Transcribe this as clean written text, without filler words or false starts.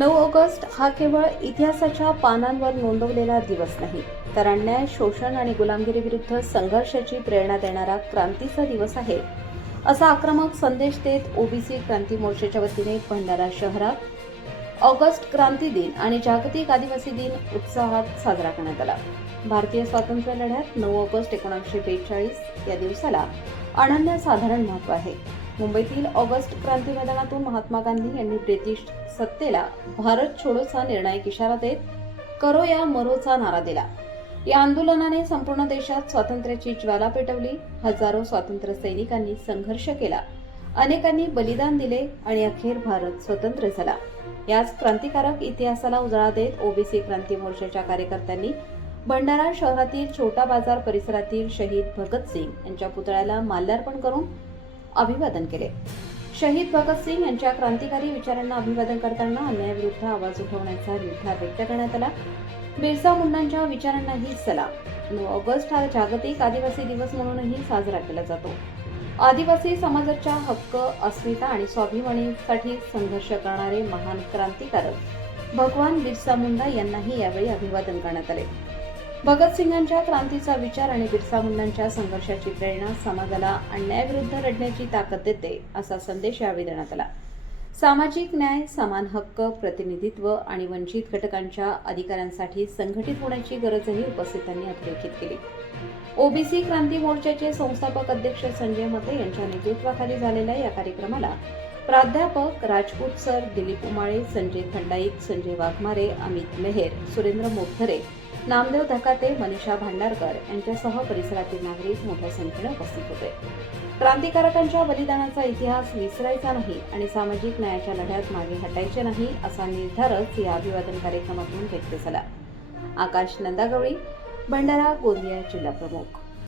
9 August हा केवळ इतिहासाच्या पानांवर नोंदवलेला दिवस नाही, तर अन्याय, शोषण आणि गुलामगिरीविरुद्ध संघर्षाची प्रेरणा देणारा क्रांतीचा दिवस आहे, असा आक्रमक संदेश देत ओबीसी क्रांती मोर्चाच्या वतीने भंडारा शहरात ऑगस्ट क्रांती दिन आणि जागतिक आदिवासी दिन उत्साहात साजरा करण्यात आला. भारतीय स्वातंत्र्य लढ्यात 9 ऑगस्ट 1942 या दिवसाला अनन्यसाधारण महत्त्व आहे. मुंबईतील ऑगस्ट क्रांती मैदानातून महात्मा गांधी यांनी ब्रिटिश सत्तेला भारत छोडोचा निर्णायक इशारा देत करो या मरोचा नारा दिला. या आंदोलनाने संपूर्ण देशात स्वातंत्र्याची ज्वाला पेटवली. हजारो स्वातंत्र्य सैनिकांनी संघर्ष केला, अनेकांनी बलिदान दिले आणि अखेर भारत स्वतंत्र झाला. याच क्रांतिकारक इतिहासाला उजाळा देत ओबीसी क्रांती मोर्चाच्या कार्यकर्त्यांनी भंडारा शहरातील छोटा बाजार परिसरातील शहीद भगतसिंग यांच्या पुतळ्याला माल्यार्पण करून अभिवादन केले. शहीद भगतसिंग यांच्या क्रांतिकारी विचारांना अभिवादन करताना अन्यायाविरुद्ध आवाज उठवण्याचा निर्धार व्यक्त करण्यात आला. बिरसा मुंडांच्या विचारांनाही सलाम. 9 ऑगस्ट हा जागतिक आदिवासी दिवस म्हणूनही साजरा केला जातो. आदिवासी समाजाच्या हक्क, अस्मिता आणि स्वाभिमानासाठी संघर्ष करणारे महान क्रांतिकारक भगवान बिरसा मुंडा यांनाही यावेळी अभिवादन करण्यात आले. भगतसिंगांच्या क्रांतीचा विचार आणि बिरसा मुंडांच्या संघर्षाची प्रेरणा समाजाला अन्यायाविरुद्ध लढण्याची ताकद देते, असा संदेश यावेळी देण्यात आला. सामाजिक न्याय, समान हक्क, प्रतिनिधित्व आणि वंचित घटकांच्या अधिकारांसाठी संघटित होण्याची गरजही उपस्थितांनी अधोरेखित केली. ओबीसी क्रांती मोर्चाचे संस्थापक अध्यक्ष संजय मते यांच्या नेतृत्वाखाली झालेल्या या कार्यक्रमाला प्राध्यापक राजपूत सर, दिलीप उमाळे, संजय खंडाईत, संजय वाघमारे, अमित मेहर, सुरेंद्र मोटघरे, नामदेव धकाते, मनीषा भांडारकर यांच्यासह परिसरातील नागरिक मोठ्या संख्येने उपस्थित होते. क्रांतिकारकांच्या बलिदानाचा इतिहास विसरायचा नाही आणि सामाजिक न्यायाच्या लढ्यात मागे हटायचे नाही, असा निर्धारच या अभिवादन कार्यक्रमातून व्यक्त झाला. आकाश नंदागवळी, भंडारा गोंदिया जिल्हा प्रमुख.